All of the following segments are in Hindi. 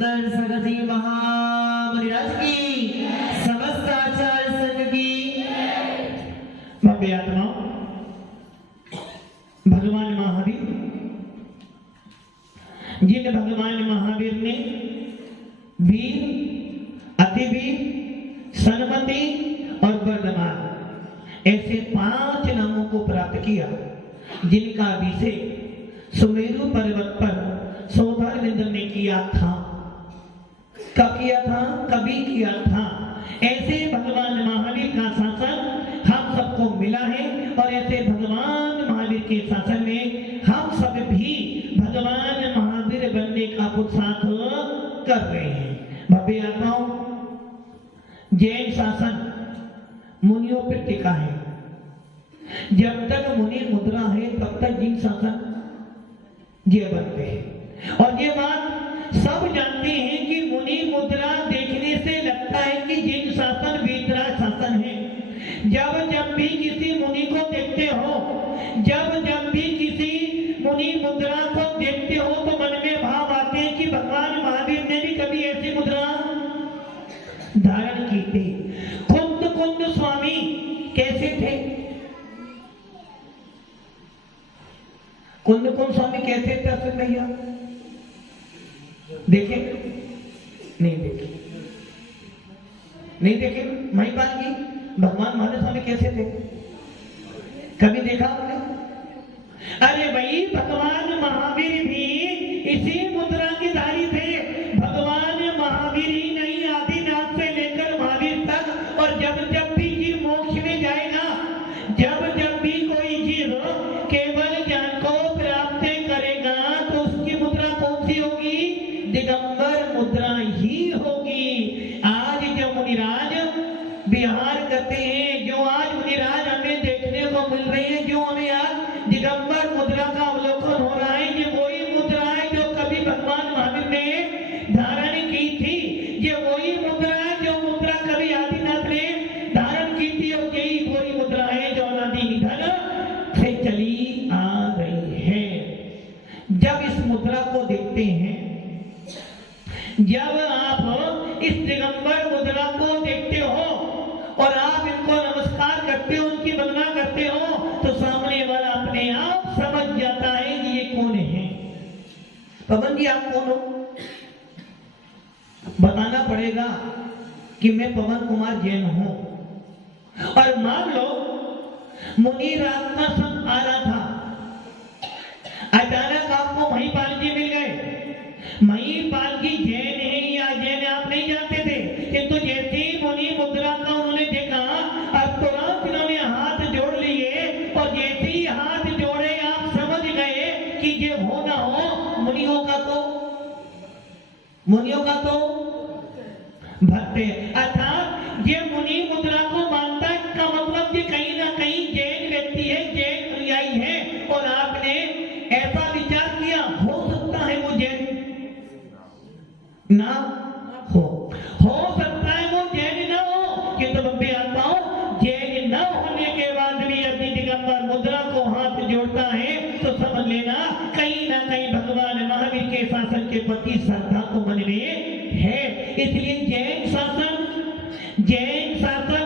सुंदर सरस्वती महामनिराज की समस्त आचार्य संघ की भव्य आत्मा भगवान महावीर, जिन भगवान महावीर ने वीर, अतिवीर, सन्मति और वर्धमान ऐसे 5 नामों को प्राप्त किया, जिनका अभिषेक सुमेरु पर्वत पर सौभाग्येंद्र ने किया था। कब किया था? कभी किया था। ऐसे भगवान महावीर का शासन हम सबको मिला है और ऐसे भगवान महावीर के शासन में हम सब भी भगवान महावीर बनने का पुरुषार्थ कर रहे हैं। भव्य आत्माओं, जैन शासन मुनियों पर टिका है। जब तक मुनि मुद्रा है तब तक जिन शासन ये बनते हैं। और ये बात सब जानते हैं कि मुनि मुद्रा देखने से लगता है कि जिन शासन वीतरा शासन है। जब भी किसी मुनि को देखते हो, जब भी किसी मुनि मुद्रा को देखते हो तो मन में भाव आते हैं कि भगवान महावीर ने भी कभी ऐसी मुद्रा धारण की थी। कुंद स्वामी कैसे थे? कुंद स्वामी कैसे थे अश्विन भैया? देखे? नहीं देखे? नहीं देखे? महिपाल जी भगवान महावीर स्वामी कैसे थे? कभी देखा आपने? अरे भाई, भगवान महावीर भी इसी मुद्रा के धारी थे। भगवान महावीर ही नहीं, आदिनाथ से लेकर महावीर तक। और जब भी जीव मोक्ष में जाएगा, जब भी कोई जीव केवल ज्ञान को प्राप्त करेगा तो उसकी मुद्रा कौन सी होगी? दिगंबर मुद्रा ही होगी। आज जो मुनिराज विहार करते हैं, जो आज मुनिराज हमें देखने को मिल रहे हैं, जो हमें आज दिगंबर मुद्रा का अवलोकन हो रहा है, ये वही मुद्रा है जो कभी भगवान महावीर ने धारण की थी। ये वही मुद्रा है जो मुद्रा कभी आदिनाथ ने धारण की थी। और यही वही मुद्रा है जो अनादि निधन से चली आ रही है। जब इस मुद्रा को देखते हैं, जब आप इस दिगंबर मुद्रा को देखते हो और आप इनको नमस्कार करते हो, उनकी वंदना करते हो, तो सामने वाला अपने आप समझ जाता है कि ये कौन है। पवन जी आप कौन हो? बताना पड़ेगा कि मैं पवन कुमार जैन हूं। और मान लो मुनि रात का संग आ रहा था, अचानक आपको महिपाल जी मिल गए। महिपाल जी जैन है या जैन आप नहीं जानते थे, किंतु जैसे ही मुनि मुद्रा का उन्होंने देखा, अब तुरंत इन्होंने हाथ जोड़ लिए। और जैसे ही हाथ जोड़े आप समझ गए कि ये हो ना हो मुनियों का तो भक्त है। अर्थात ये मुनि मुद्रा को मानता है, इसका मतलब ये कहीं ना कहीं जैन व्यक्ति है, जैन अनुयायी है। और आपने ऐसा विचार किया, हो सकता है वो जैन ना हो सकता है वो जैन ना हो। किंतु बब्बे आता हूं, जैन न होने के बाद भी यदि दिगंबर मुद्रा को हाथ जोड़ता है तो समझ लेना कहीं ना कहीं भगवान महावीर के शासन के प्रति श्रद्धा तो मन में है। इसलिए जैन शासन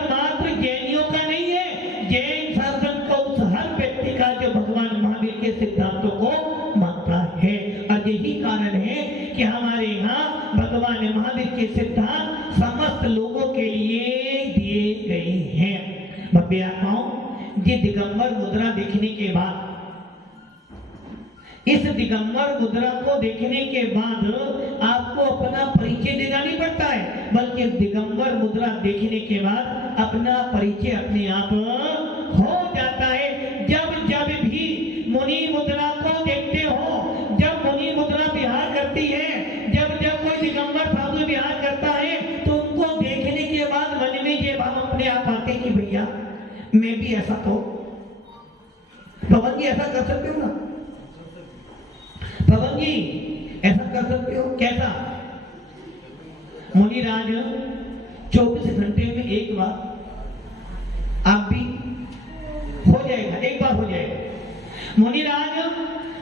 मात्र जैनियों का नहीं है। जैन शासन को उस हर व्यक्ति का जो भगवान महावीर के सिद्धांतों को मानता है। और यही कारण है कि हमारे यहाँ भगवान महावीर के सिद्धांत समस्त लोगों के लिए दिए गए हैं। भव्य आत्माओं, ये दिगंबर मुद्रा देखने के बाद, इस दिगंबर मुद्रा को देखने के बाद आपको अपना परिचय देना नहीं पड़ता है, बल्कि दिगंबर मुद्रा देखने के बाद अपना परिचय अपने आप हो जाता है। जब भी मुनि मुद्रा को देखते हो, जब मुनि मुद्रा विहार करती है, जब कोई दिगंबर साधु विहार करता है, तो उनको देखने के बाद मन में ये भाव अपने आप आते कि भैया मैं भी ऐसा तो पवन जी ऐसा कर सकते हो ना? पवन जी ऐसा कर सकते हो? कैसा? मुनिराज 24 घंटे में एक बार आप भी हो जाएगा, एक बार हो जाएगा। मुनिराज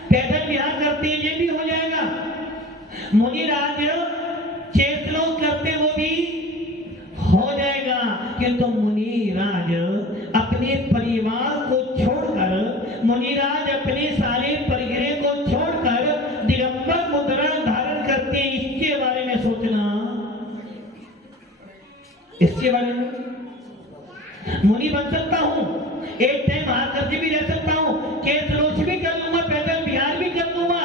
पैदल विहार करते हैं, ये भी हो जाएगा। मुनिराज तो मुनिराज अपने परिवार को छोड़कर, मुनिराज अपने सारे परिग्रह को छोड़कर दिगंबर मुद्रा धारण करते हैं। इसके बारे में सोचना, इसके बारे में मुनि बन सकता हूं, एक टाइम महाकर्षी भी रह सकता हूं, केसरोश भी कर लूंगा, पैदल बिहार भी कर लूंगा,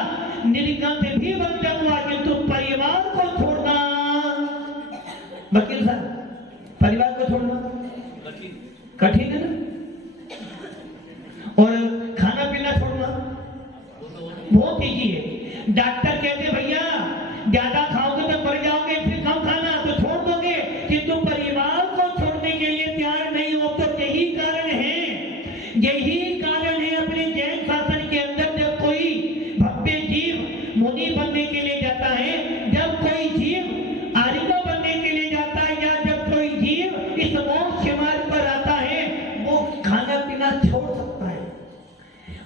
नीलकंठ भी बन जाऊंगा, किंतु परिवार को छोड़ना, वकील साहब, परिवार को छोड़ना कठिन है ना। और खाना पीना छोड़ना बहुत ईजी है। डॉक्टर कहते भैया ज्यादा खाओगे तो मर जाओगे, इसलिए कम खाना, तो छोड़ दोगे, किंतु परिवार को छोड़ने के लिए तैयार नहीं हो। तो यही कारण है, यही कारण है अपने जैन शासन के अंदर जब कोई भव्य जीव मुनि बनने के लिए जाता है, जब कोई जीव आर्य बनने के लिए जाता है, या जब कोई जीव इस मोक्ष मार्ग पर आता है, वो खाना पीना छोड़ सकता है,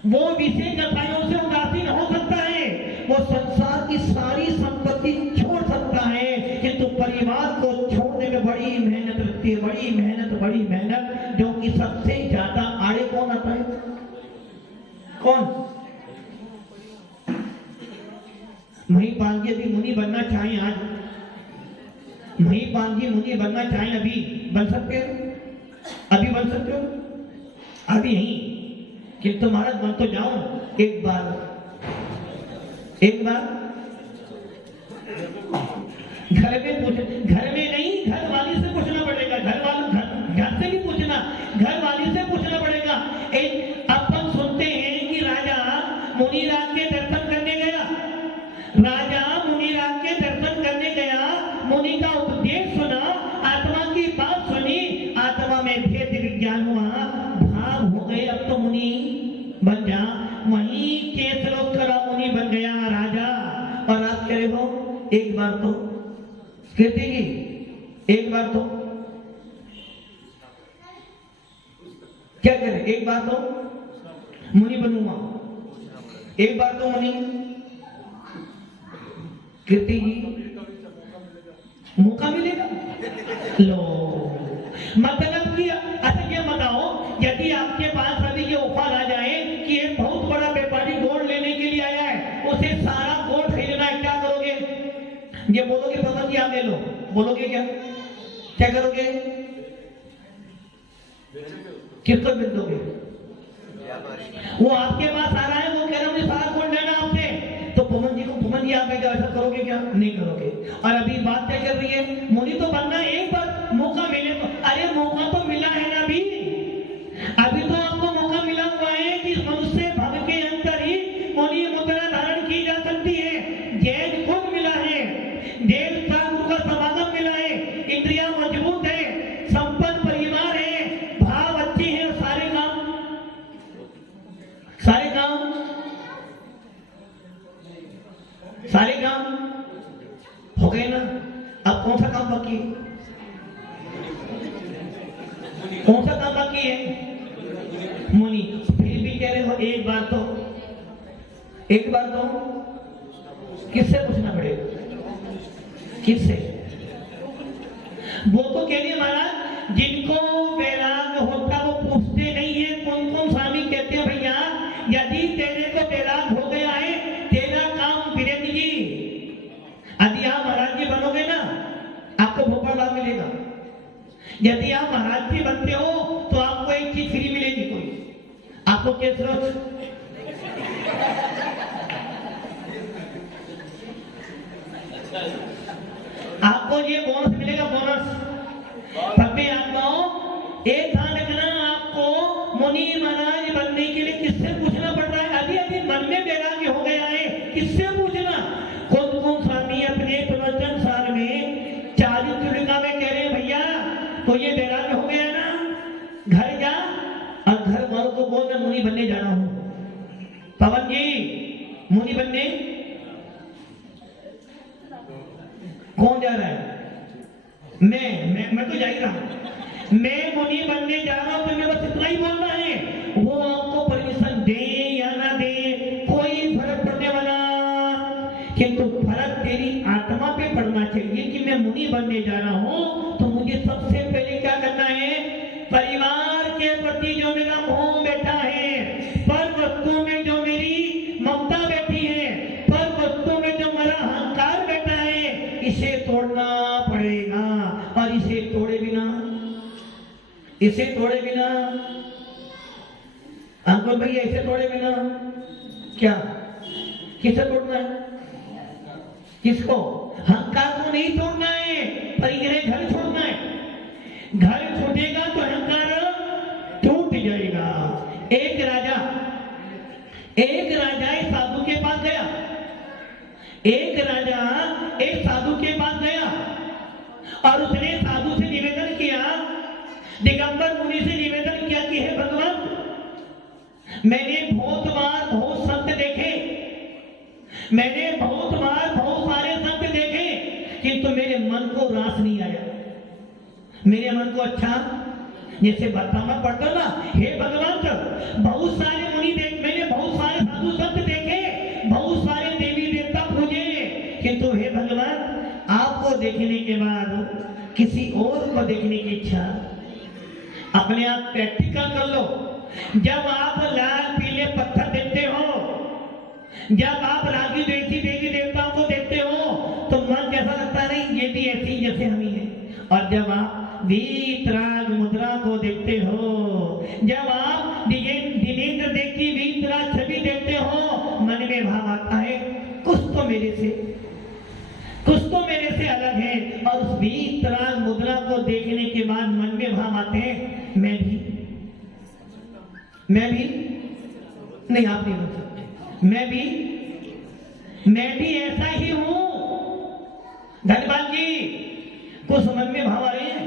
वो विषय कथाओं से उदासीन हो सकता है, वो संसार की सारी संपत्ति छोड़ सकता है, किंतु परिवार को छोड़ने में बड़ी मेहनत लगती है, बड़ी मेहनत, बड़ी मेहनत। जो कि सबसे ज्यादा आड़े कौन आता है? कौन? महिपाल जी अभी मुनि बनना चाहें, आज महिपाल जी मुनि बनना चाहें, अभी बन सकते हो? अभी बन सकते हो? अभी नहीं, किंतु महाराज बन तो जाओ एक बार, एक बार घर में पूछ, घर में नहीं, घर वाली से पूछना पड़ेगा, घर से भी पूछना, घर वाली से पूछना पड़ेगा। एक अपन सुनते हैं कि राजा मुनिराज के दर्शन करने गया, राजा मुनिराज के दर्शन करने गया, मुनि का उपदेश सुना, आत्मा की बात सुनी, आत्मा में भेद विज्ञान हुआ, भाव हो गए, अब तो मुनि बन जा। वहीं केसरोत्तरा मुनि बन गया राजा। और आप कह रहे हो एक बार तो कहते कि एक बार तो क्या करें, एक बार तो मुनि बनूंगा, एक बार तो मुनि कीर्ति जी मौका मिलेगा। लो मतलब कि अच्छा ये बताओ, यदि आपके पास अभी ये ऑफर आ जाए कि एक बहुत बड़ा व्यापारी गोल्ड लेने के लिए आया है, उसे सारा गोल्ड खरीदना है, क्या करोगे? ये बोलोगे पवन जी आप ले लो, बोलोगे क्या? क्या करोगे? किसको बेच दोगे? वो आपके पास आ रहा है, वो कह रहा है मुझे सारा गोल्ड लेना आपसे, तो पवन जी को, पवन जी आप ऐसा करोगे क्या? नहीं करोगे। और अभी बात क्या कर रही है? मुनि तो बनना है, एक बार मौका मिले तो, अरे मौका तो मिला है ना, अभी तो आपको मौका मिला हुआ है कि मनुष्य भव के अंदर ही मुनि मुद्रा धारण की जा सकती है। जैन गुण मिला है, देव गुरु का समागम मिला है, इंद्रिया मजबूत है, संपन्न परिवार है, भाव अच्छे हैं, सारे काम हो गए ना। अब कौन सा काम बाकी है? कौन सा काम बाकी है? मुनि। फिर भी कह रहे हो एक बार तो, एक बार तो किससे पूछना पड़ेगा? किससे? वो तो कह रही है महाराज जिनको वैराग होता वो पूछते नहीं है। कौन कौन स्वामी कहते हैं भैया यदि तेरे को वैराग हो गया है, तेरा काम वीरेंद्र जी, यदि आप महाराज जी बनोगे ना, आपको भोपाल बाग मिलेगा। यदि आप महाराज जी बनते हो तो आपको एक चीज फ्री मिलेगी, कोई आपको केसरोच, आपको ये बोनस मिलेगा, बोनस। भव्य आत्माओं एक ध्यान रखना, आपको मुनि महाराज बनने के लिए किससे पूछना पड़ रहा है? अभी अभी मन में वैराग्य हो गया है, किससे पूछना? कौन कौन स्वामी अपने प्रवचन सार में 40 चुड़िका में कह रहे हैं भैया तो ये वैराग्य हो गया ना, घर जा और घर वालों को बोल मैं मुनि बनने जा रहा हूं। पवन जी मुनि बनने कौन जा रहा है? मैं तो जा ही रहा हूं, मैं मुनि बनने जा रहा हूं, तुम्हें बस इतना ही बोलना है। वो आपको परमिशन दे या ना दे कोई फर्क पड़ने वाला, किंतु फर्क तेरी आत्मा पे पड़ना चाहिए कि मैं मुनि बनने जा रहा हूं, तो मुझे सबसे पहले क्या करना है? इसे तोड़ना पड़ेगा, और इसे तोड़े बिना, इसे तोड़े बिना, अंकुर भैया इसे तोड़े बिना क्या, किसे तोड़ना है? किसको? अहंकार को नहीं तोड़ना है, परिग्रह घर छोड़ना है। घर छूटेगा तो अहंकार टूट जाएगा। एक राजा एक साधु के पास गया, एक राजा एक साधु के पास गया और उसने साधु से निवेदन किया, दिगंबर मुनि से निवेदन किया कि हे भगवान, मैंने बहुत बार बहुत संत देखे, मैंने बहुत बार बहुत सारे संत देखे, किंतु मेरे मन को रास नहीं आया, मेरे मन को अच्छा, जैसे बताना पड़ता ना, हे भगवान, बहुत सारे मुनि देख, मैंने बहुत सारे साधु संत देखे, बहुत सारे देवी देवता पूजे, किंतु हे भगवान आपको देखने के बाद किसी और को देखने की इच्छा। अपने आप प्रैक्टिकल कर लो। जब आप लाल पीले पत्थर देखते हो, जब आप रागी देसी देवी देवताओं को देखते हो, तो मन कैसा लगता है? नहीं, ये भी ऐसी जैसे हम ही हैं। और जब आप वीतराग मुद्रा को देखते हो, जब आप दिनेंद्र देव की वीतराग छवि देखते हो, मन में भाव आता है कुछ तो मेरे से अलग है। और उस वीतराग मुद्रा को देखने के बाद मन में भाव आते हैं मैं भी नहीं, आप नहीं बन सकते, मैं भी ऐसा ही हूं। धनपाल जी कुछ मन में भाव आ रहे हैं?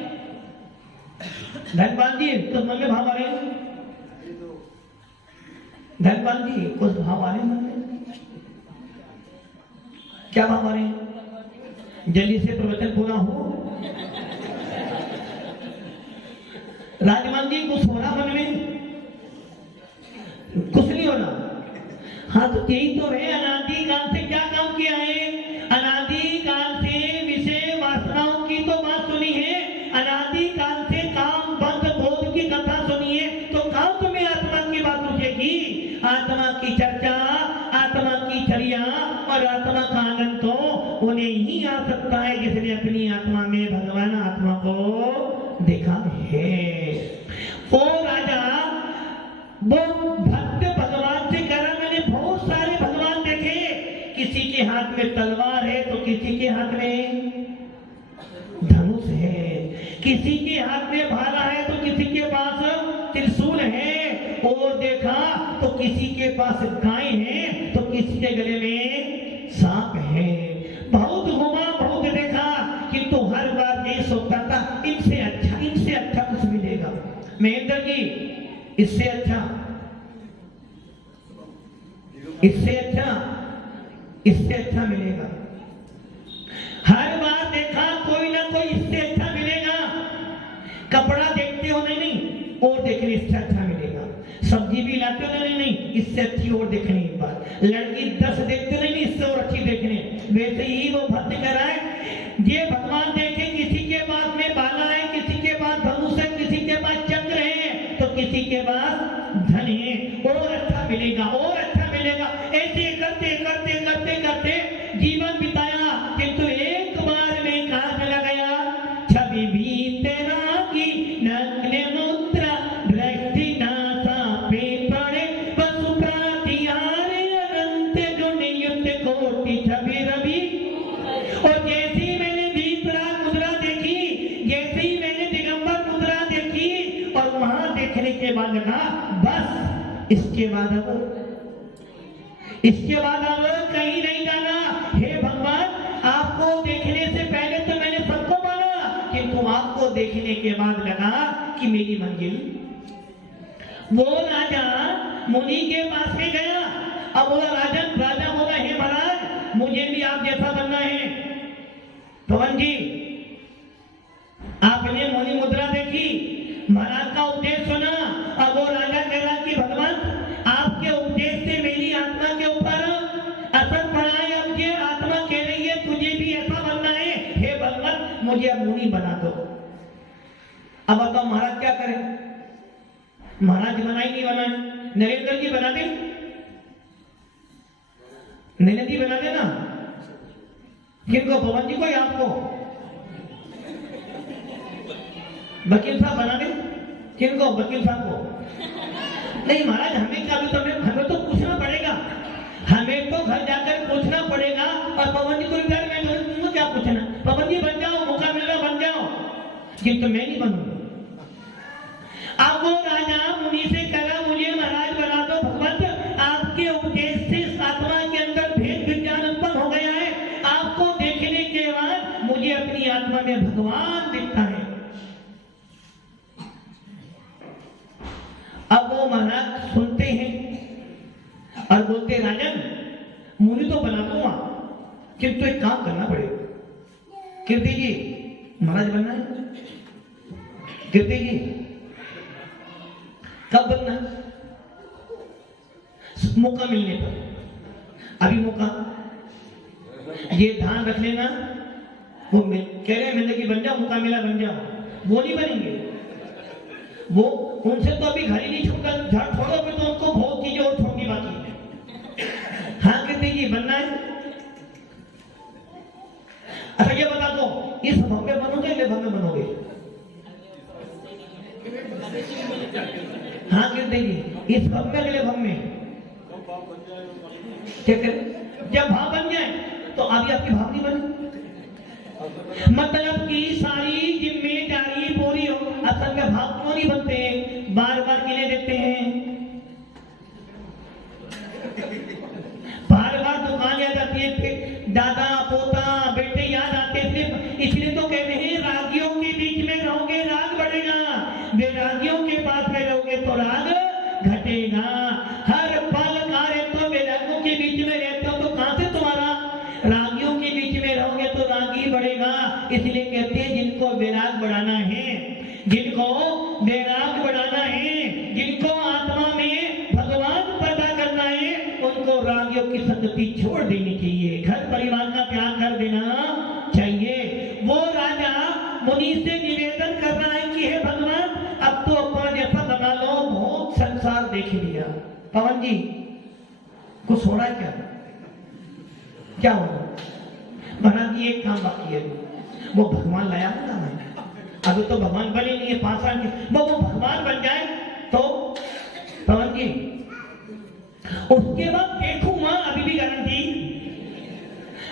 धनपाल जी कुछ मन में भाव आ रहे हैं? धनपाल जी कुछ भाव आ रहे हैं मन में? क्या भाव आ रहे हैं? जल्दी से प्रवचन पूरा हो। राजमान जी कुछ हो रहा मन में? कुछ नहीं होना। हाँ तो यही तो है, अनादि काल से क्या काम किया है? अनादि काल से विषय वासनाओं की तो बात सुनी है, अनादि काल से काम बंध बोध की कथा सुनी है, तो कहाँ तुम्हें आत्मा की बात पूछेगी? आत्मा की चर्चा, आत्मा की चर्या और आत्मा का आनंद तो उन्हें ही आ सकता है जिसने अपनी आत्मा में भगवान आत्मा को देखा है। वो राजा वो भक्त भगवान से कह रहा, मैंने बहुत सारे भगवान देखे, किसी के हाथ में तलवार है तो किसी के हाथ में धनुष है, किसी के हाथ में भाला है तो किसी के पास त्रिशूल है, और देखा तो किसी के पास गाय है तो किसी के गले में सांप है। बहुत घुमा, बहुत देखा, किंतु हर बार ये सोचता था इनसे अच्छा कुछ मिलेगा। महेंद्र जी इससे अच्छा मिलेगा। हर बार देखा कोई ना कोई इससे अच्छा मिलेगा। कपड़ा देखते हो नहीं, और देखने इससे अच्छा मिलेगा। सब्जी भी लाते हो नहीं, इससे अच्छी और देखने एक बार। लड़की 10 देखते नहीं, इससे और अच्छी देखने। वैसे ही वो भक्त कह रहा है, ये भगवान देखे किसी के पास में बाला है, किसी के पास धनुष है, किसी के पास चक्र है, तो किसी के पास धन है, और अच्छा मिलेगा, और अच्छा मिलेगा। ऐसे करते जीवन बिताया, किंतु एक बार में कहां चला गया? छवि भी तेरा की नग्न मुद्रा दृष्टि नासा पे पड़े, पशु प्रातिहार अनंत गुण युक्त कोटि छवि रवि। और जैसी मैंने वीतराग मुद्रा देखी, जैसी मैंने दिगंबर मुद्रा देखी, और वहां देखने के बाद कहा बस इसके बाद अब कहीं नहीं जाना। हे भगवान, आपको देखने से पहले तो मैंने सबको माना, किंतु आपको देखने के बाद लगा कि मेरी मंजिल। वो राजा मुनि के पास में गया। अब वो राजा बोला, हे महाराज, मुझे भी आप जैसा बनना है। पवन जी, आपने मुनि मुद्रा देखी, महाराज का उपदेश सुना। अब वो राजा कह रहा कि भगवान, आपके उपदेश से मेरी आत्मा के ऊपर असर पड़ा है। अब ये आत्मा कह रही है तुझे भी ऐसा बनना है। हे भगवान, मुझे अब मुनि बना दो। अब बताओ महाराज क्या करें? महाराज बना ही नहीं, बना नरेंद्र जी बना दे, नरेंद्र जी बना देना। किनको, पवन जी को या आपको? वकील साहब बना दे। किनको, वकील साहब को? नहीं महाराज, हमें क्या, हमें तो पूछना पड़ेगा, हमें तो घर जाकर पूछना पड़ेगा। और पवन जी को मैं क्या पूछना, पवन जी बन जाओ, मौका मिल रहा बन जाओ, किंतु मैं नहीं बनूंगा। अब वो राजा मुनि से कहा मुझे महाराज बना दो। भगवत आपके उपदेश से आत्मा के अंदर भेद विज्ञान उत्पन्न हो गया है, आपको देखने के बाद मुझे अपनी आत्मा में भगवान दिखता है। अब वो महाराज सुनते हैं और बोलते राजन मुनि तो बना दूंगा, किंतु एक काम करना पड़ेगा। कीर्ति जी महाराज बनना है? कीर्ति जी कब बनना है? मौका मिलने पर। अभी मौका, ये ध्यान रख लेना, वो कह रहे हैं मिलने की बन जाओ, मौका मिला बन जाओ, वो नहीं बनेंगे। वो उनसे तो अभी घर ही नहीं छूटा, घर छोड़ोगे तो उनको बहुत चीजें और छोड़नी बाकी है। हाँ कीर्ति जी बनना है? अच्छा ये बता दो, इस भव में बनोगे या भव में बनोगे? हाँ कीर्ति जी, इस भव में अगले भव में? क्या करें? जब भाव बन जाए तो अभी आपकी भाव नहीं बनी, मतलब कि सारी जिम्मेदारी पूरी हो। असल में भाव क्यों नहीं बनते, बार बार गिले देते हैं, बार बार दुकान याद आती है, दादा पोता बेटे याद आते हैं, इसलिए तो कहते हैं रागियों के बीच में रहोगे राग बढ़ेगा, वैरागियों के पास में रहोगे तो राग घटेगा। हर पल कार्य तो वैरागियों के बीच में रहते हो तो कहां से तुम्हारा, रागियों के बीच में रहोगे तो रागी बढ़ेगा। इसलिए कहते हैं जिनको वैराग बढ़ाना है, जिनको वैराग बढ़ाना है, जिनको आत्मा में भगवान पैदा करना है, उनको रागियों की संगति छोड़ देनी चाहिए, घर परिवार का त्याग कर देना चाहिए। वो राजा मुनि से निवेदन कर रहा है कि हे भगवान अब तो अपना जैसा बना लो, बहुत संसार देख लिया। पवन जी कुछ हो रहा है क्या? क्या हो रहा है? महाराज जी एक काम बाकी है, वो भगवान लाया ना मैं, अभी तो भगवान बने नहीं है, 5 साल के, वो भगवान बन जाए तो पवन जी उसके बाद देखूंगा, अभी भी गारंटी,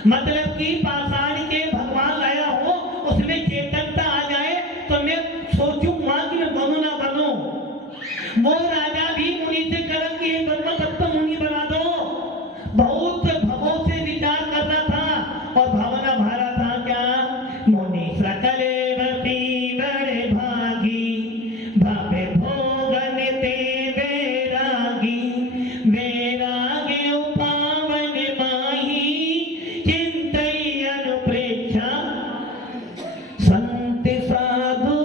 मतलब कि 5 साल के भगवान लाया हो, उसमें चेतनता आ जाए तो मैं सोचूंगा कि मैं बनू ना बनू। वो राजा भी मुनि से करा कि ब्रह्म तब तो मुनि बना दो, बहुत भवों से विचार कर रहा था और भावना भारा था क्या, मुनि सकल बड़े भागी भावे भोगन ते वैरागी, वैराग्य पावन माही चिंतई अनुप्रेक्षा, संत साधु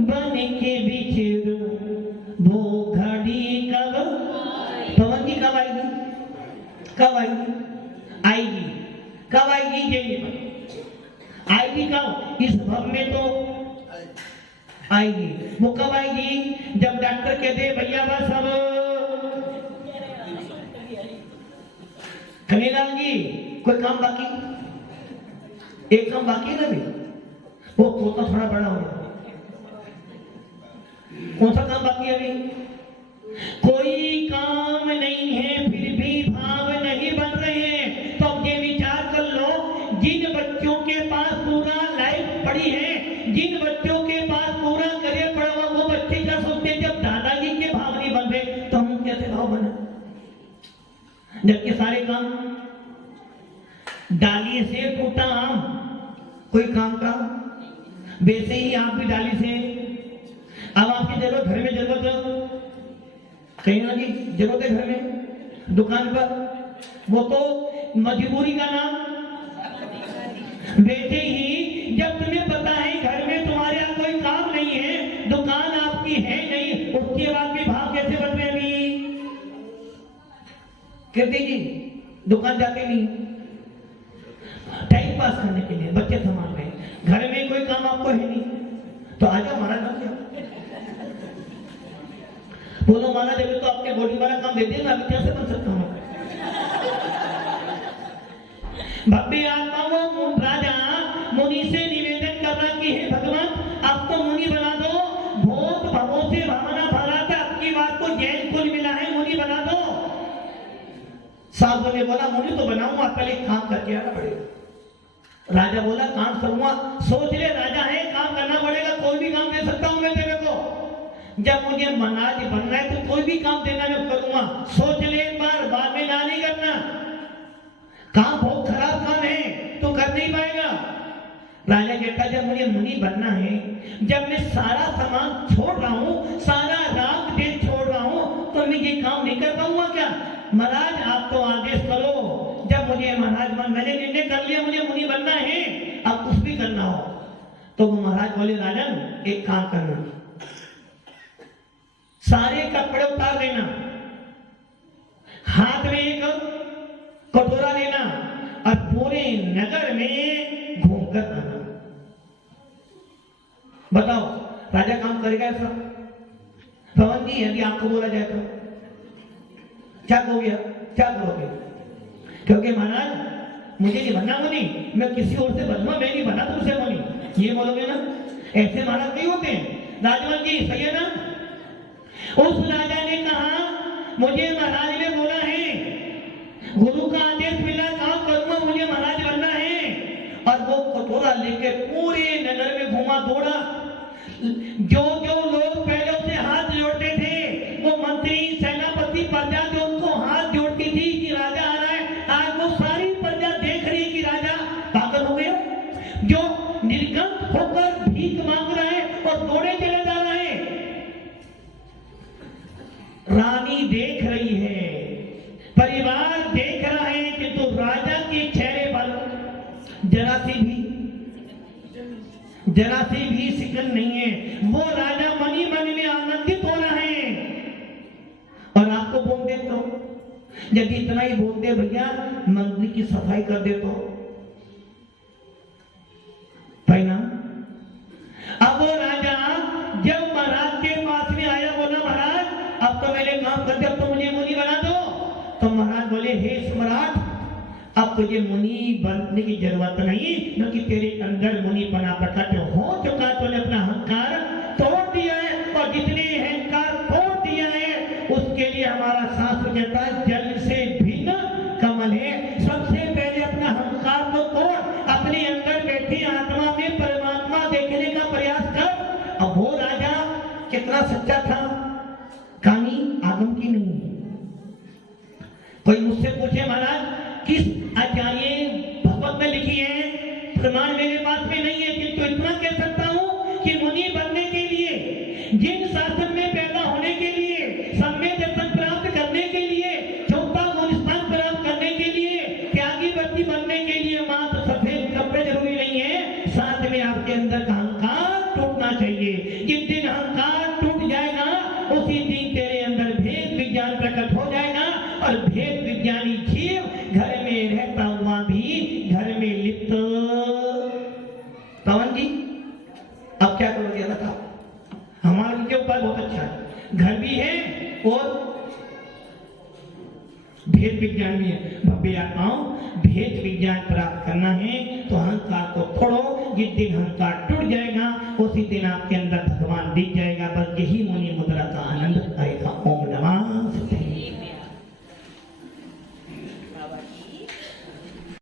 बन के विचरू वो घड़ी कब, पवन जी कब आएगी? कब आएगी? आएगी कब आएगी? ये आएगी कब? इस भव में तो आएगी। वो कब आएगी? जब डॉक्टर कह दे भैया बस अब कन्हैयालाल जी कोई काम बाकी, एक काम बाकी है ना भी, वो तोता थोड़ा बड़ा हो गया, कौन सा काम बाकी है अभी? कोई काम नहीं है फिर भी भाव नहीं बन रहे हैं। तो अब ये विचार कर लो, जिन बच्चों के पास पूरा लाइफ पड़ी है, जिन बच्चों के पास पूरा करियर पड़ा हुआ, वो बच्चे क्या सोचते हैं जब दादाजी के भाव नहीं बन रहे तो हम कैसे भाव बना, जबकि सारे काम डाली से टूटा आम कोई काम का, वैसे ही आप भी डाली से। अब आपकी जरूरत, घर में जरूरत कहीं ना कहीं जरूरत है, घर में दुकान पर, वो तो मजबूरी का नाम। वैसे ही जब तुम्हें पता है घर में तुम्हारे यहाँ कोई काम नहीं है, दुकान आपकी है नहीं, उसके बाद भी भाव कैसे बन रहे? अभी कीर्ति जी दुकान जाते नहीं, टाइम पास करने के लिए, बच्चे संभाल रहे, घर में कोई काम आपको है नहीं, तो आ जाओ महाराज बन जाओ। बोलो महाराज अभी तो आपने बॉडी वाला काम दे दिया ना, अभी कैसे बन सकता हूँ? भव्य आत्मा वो कर रहा कि हे भगवान आप तो मुनि बना दो, भूत भवों से भावना भरा था, आपकी बात को जैन कुल मिला है, मुनि बना दो। साधु ने बोला मुनि तो बनाऊंगा, पहले काम करके आना पड़ेगा। राजा बोला काम करूंगा। सोच ले राजा है, काम करना पड़ेगा, कोई भी काम दे सकता हूं मैं तेरे को। जब मुझे महाराज बनना है तो कोई भी काम देना मैं करूंगा। सोच ले एक बार, बाद में ना नहीं करना। काम बहुत खराब काम है, तो कर नहीं पाएगा। राजा कहता जब मुझे मुनि बनना है, जब मैं सारा सामान छोड़ रहा हूँ, सारा राग देश छोड़ रहा हूँ, तो मैं ये काम नहीं कर पाऊंगा क्या? महाराज आप तो आदेश करो। जब मुझे महाराज मैंने निर्णय कर लिया मुझे मुनि बनना है, अब कुछ भी करना हो। तो वो महाराज बोले राजन एक काम करना, सारे कपड़े उतार देना, हाथ में एक कटोरा लेना और पूरे नगर में घूमकर आना। बताओ राजा काम करेगा ऐसा? पवन जी यदि आपको बोला जाए तो क्या कहोगे, क्या करोगे? क्योंकि महाराज मुझे नहीं बनना मुनि, मैं किसी और से बनूंगा, मैं नहीं बना तुमसे मुनि, ये बोलोगे ना? ऐसे महाराज नहीं होते हैं। राजवन जी सही है ना? उस राजा ने कहा मुझे महाराज ने बोला है, गुरु का आदेश मिला, काम करूंगा, मुझे महाराज बनना है। और वो कटोरा लेकर पूरे नगर में घुमा, दौड़ा। जो जो लोग पहले उसे हाथ जोड़ते थे, वो मंत्री सेनापति प्रजा जो उनको हाथ जोड़ती थी कि राजा आ रहा है, आज वो सारी प्रजा देख रही कि राजा पागल हो गया। जो निर्गत होकर भीख मांग रहा है और दौड़े चले जा रहे हैं। रानी देख रही है, परिवार देख रहा है, किंतु राजा के चेहरे पर जरा सी भी सिकन नहीं है। वो राजा मनी मन में आनंदित हो रहा है। और आपको बोल दे तो, यदि इतना ही बोल दे भैया मंदिर की सफाई कर दे तो भाई ना। अब वो राजा जब महाराज के पास में आया, बोला महाराज अब तो मैंने काम कर दिया, अब तो मुझे मुनि बना दो। तो महाराज बोले हे सम्राट, अब तुझे मुनि बनने की जरूरत नहीं, क्योंकि तेरे अंदर मुनि बना प्रकट हो चुका। तूने अपना अहंकार तोड़ दिया है, और जितने अहंकार तोड़ दिया है उसके लिए हमारा शास्त्र कहता है जल से भिन्न कमल है। सबसे पहले अपना अहंकार को तोड़, अपने अंदर बैठी आत्मा में परमात्मा देखने का प्रयास कर। अब वो राजा कितना सच्चा था, कहानी आगम की नहीं। कोई मुझसे पूछे महाराज किस आचार्य भगवत में लिखी है, प्रमाण मेरे पास में नहीं है, किंतु इतना कह सकता हूं कि मुनि बनने के लिए, जिन शासन में पैदा होने के लिए, सम्य दर्शन प्राप्त करने के लिए, चौथा गुण स्थान प्राप्त करने के लिए, त्यागी व्यक्ति बनने के लिए मात्र सफेद कपड़े जरूरी नहीं है, साथ में आपके अंदर का अहंकार टूटना चाहिए। जिस दिन अहंकार टूट जाएगा उसी दिन तेरे अंदर भेद विज्ञान प्रकट हो जाएगा, और भेद विज्ञानी जीव घर में रहता हुआ भी घर में लिप्त। पवन जी अब क्या करोगे बताओ? हमारा लिए उपाय बहुत अच्छा है, घर भी है और भेद विज्ञान भी है। भव्य आत्माओं, भेद विज्ञान प्राप्त करना है तो अहंकार को तोड़ो। जिस दिन अहंकार टूट जाएगा उसी दिन आपके अंदर भगवान दिख जाएगा।